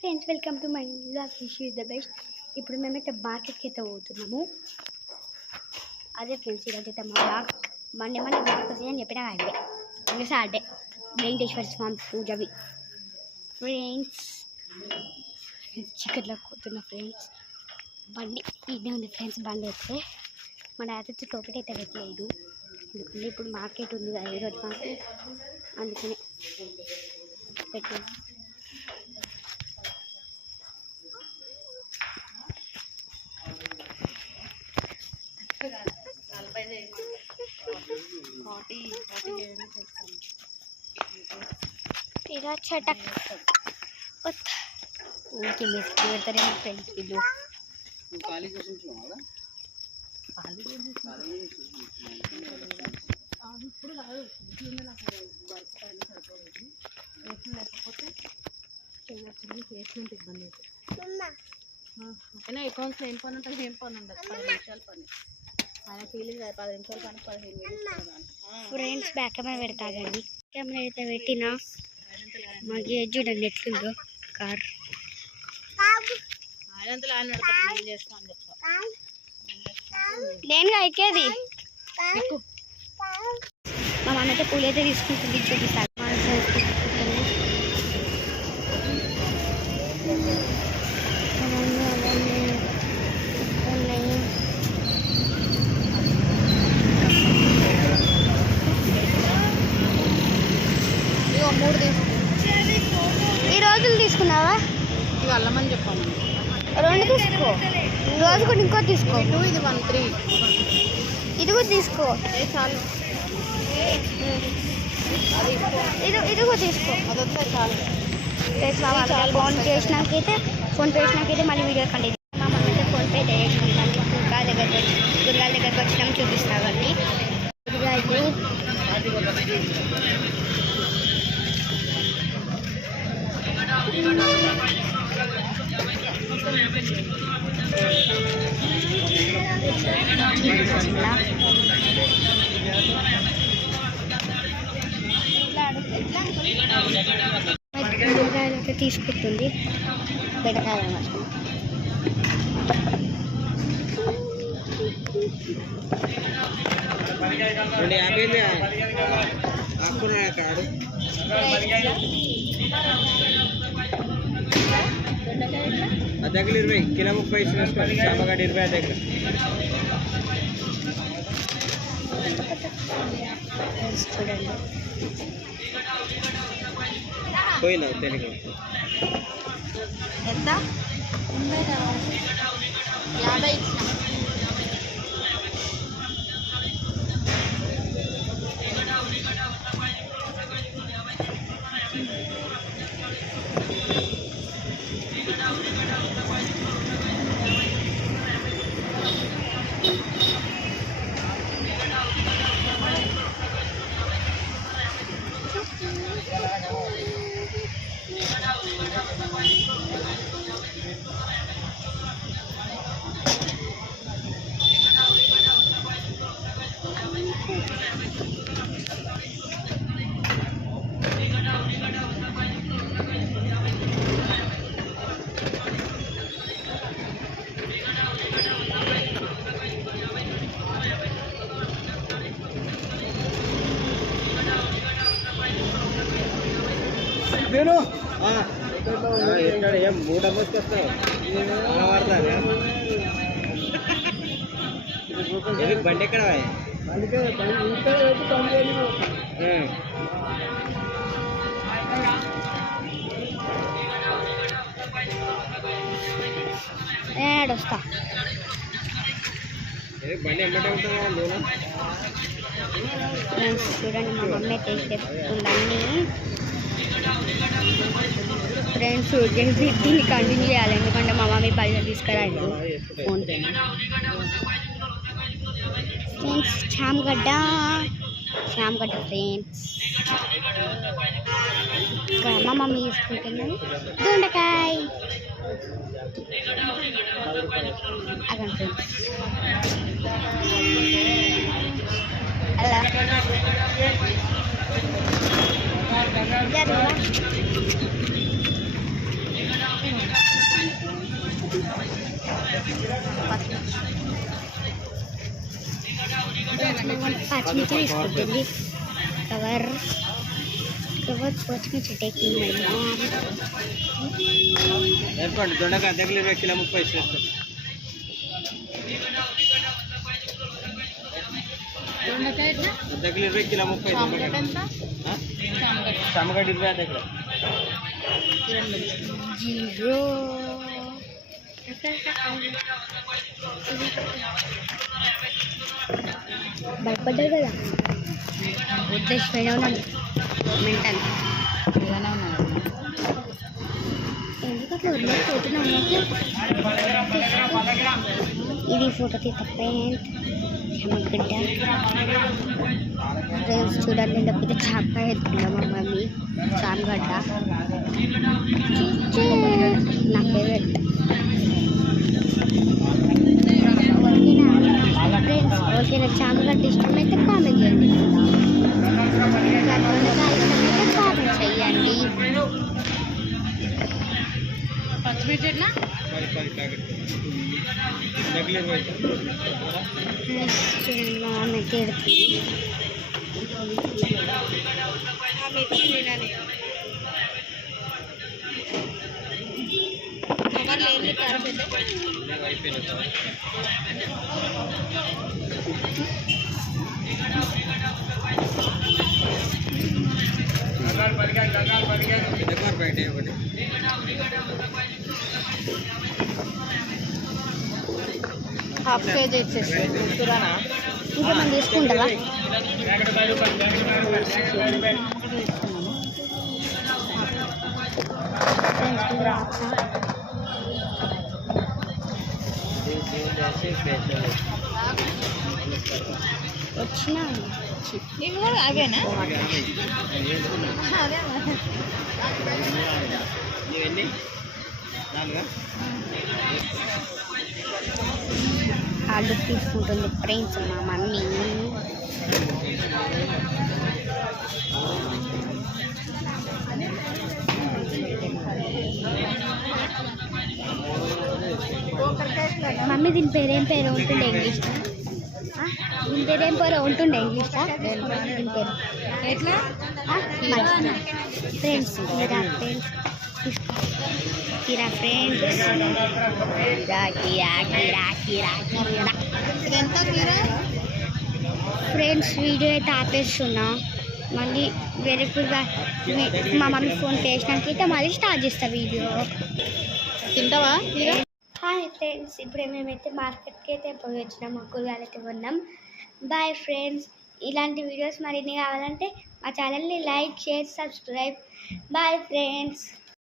Friends welcome to my vlog. Fish is the best. ఇప్పుడు మేమైతే మార్కెట్కి అయితే పోతున్నాము. అదే ఫ్రెండ్స్ ఈరోజైతే మా బ్లాగ్ మండే బ్లాగ్ వస్తాయి అని చెప్పినా అయితే ఇంకా సాటర్డే వెంకటేశ్వర స్వామి పూజవి ఫ్రెండ్స్. చికెన్లోకి పోతున్నా ఫ్రెండ్స్. బండి ఇదే ఉంది ఫ్రెండ్స్. బండి వస్తే మా డాడీ వచ్చి టోకెట్ అయితే పెట్టలేదు, ఎందుకంటే ఇప్పుడు మార్కెట్ ఉంది కదా ఈరోజు మాకు, అందుకనే పెట్టలేదు. तेरा छटक ఊరికి మెస్కి పెడతారే మా ఫ్రెండ్స్ వీళ్ళు. ఇప్పుడు కాదు లేకపోతే చేసినంత ఇబ్బంది అవుతుంది. అకౌంట్స్లో ఏం పని ఉంటుంది, ఏం పని ఉండదు. 10 నిమిషాల పని ఆయన ఫీలింగ్ 10 నిమిషాల పని 15 ఫ్రెండ్స్. బ్యాక్ కెమెరా పెడతాగండి. కెమెరా అయితే పెట్టినా మాకు చూడండి ఎట్లుందో కార్. దేనిగా ఎక్కేది మా మమ్మ అయితే పూలు అయితే తీసుకుంటుంది, చూపిస్తాను. ఈ రోజులు తీసుకున్నావా? ఇవి అల్లమని చెప్పాను. 2 తీసుకో, రోజు కూడా ఇంకో తీసుకో. ఇది 1 3 ఇది కూడా తీసుకో. చాలు, ఇది కూడా తీసుకో. అది వస్తే చాలు. ఫోన్ పే చేసినాకైతే మళ్ళీ వీడియో కంటిన్యూ. మా మమ్మీ అయితే ఫోన్పే చేసినాం. గురగాల దగ్గరకు వచ్చినాం, చూపిస్తాం అండి. అయితే తీసుకుంటుంది బెండకాయలు. అద్దెకలు 20 కిలో 30 వేసుకోండి. చాపగడ్డ 20 అద్దెకలు చూడండి. పోయినా తెలుగు ఎంత 50 ఇచ్చిన. ఏం 3 డబ్బులకి వస్తావు వాడతారా? బండి ఎక్కడ ఏడొస్తా. బండి ఎమ్మటే ఉంటుందా? చూడండి మా మమ్మీ అయితే ఉందండి ఫ్రెండ్స్. దీన్ని కంటిన్యూ చేయాలి, ఎందుకంటే మా మమ్మీ పైసలు తీసుకురాడు ఫోన్పే. ఫ్రెండ్స్ చామగడ్డ ఫ్రెండ్స్. ఇక్కడ మా మమ్మీ తీసుకుంటున్నాను దొండకాయ. అక్కడ ఫ్రెండ్స్ అలా పచ్చిమిర్చి తీసుకుంటుంది కవర్ పచ్చిమిర్చి టేకింగ్ మై మామ్. ఏర్పండి దొండకాయ అర్ధ కిలో 20 కిలో 30 వేసుకో. అర్ధ కిలో 20 కిలో 30. చామగడ్డ 20 అర్ధ కిలో. జీరో భయపడ్డారు కదా ఉద్దేశమైన ఉన్నాను మెంటల్ ఎందుకు అట్లా వదిలేకపోతున్నాం ఇది ఫోటో తీత పెయింట్ చెమగడ్డ ఫ్రెండ్స్ చూడండి లేకపోతే చేప ఎత్తుకున్నాం మా మమ్మీ చామగడ్డ నా ఫేవరెట్ ఫ్రెండ్స్ ఓకేనా చామగడ్డ ఇష్టమైతే కామెంట్ చేయండి ఇష్టమైతే కామెంట్ చేయండి పచ్చిమిర్చి ఎట్లా చూడండి మా మమ్మీ తిడుతుంది హాఫ్ కేజీ ఇచ్చేసి ఇంకా మనం తీసుకుంటావా వచ్చినా ఇవి కూడా అవేనా అదే ఇవన్నీ ఆలు తీసుకుంటుంది ఫ్రెండ్స్ మా మమ్మీ మమ్మీ దీని పేరేం పేరు ఉంటుండే ఇంగ్లీష్ దీని పేరేం పేరు ఉంటుండే ఇంగ్లీష్ దీని పేరు ఎట్లా ఫ్రెండ్స్ కిరా ఫ్రెండ్స్ ఎంత కిరా ఫ్రెండ్స్ వీడియో అయితే ఆపేస్తున్నా మళ్ళీ వేరే కూడా మా మమ్మీ ఫోన్ చేసినాకైతే మళ్ళీ స్టార్ట్ చేస్తా వీడియో తింటావా కిరా హాయ్ ఫ్రెండ్స్ ఇప్పుడే మేమైతే మార్కెట్కి అయితే పోయి వచ్చినాం కూరగాయలు అయితే కొన్నాం బాయ్ ఫ్రెండ్స్ ఇలాంటి వీడియోస్ మరిన్ని కావాలంటే మా ఛానల్ని like share subscribe bye friends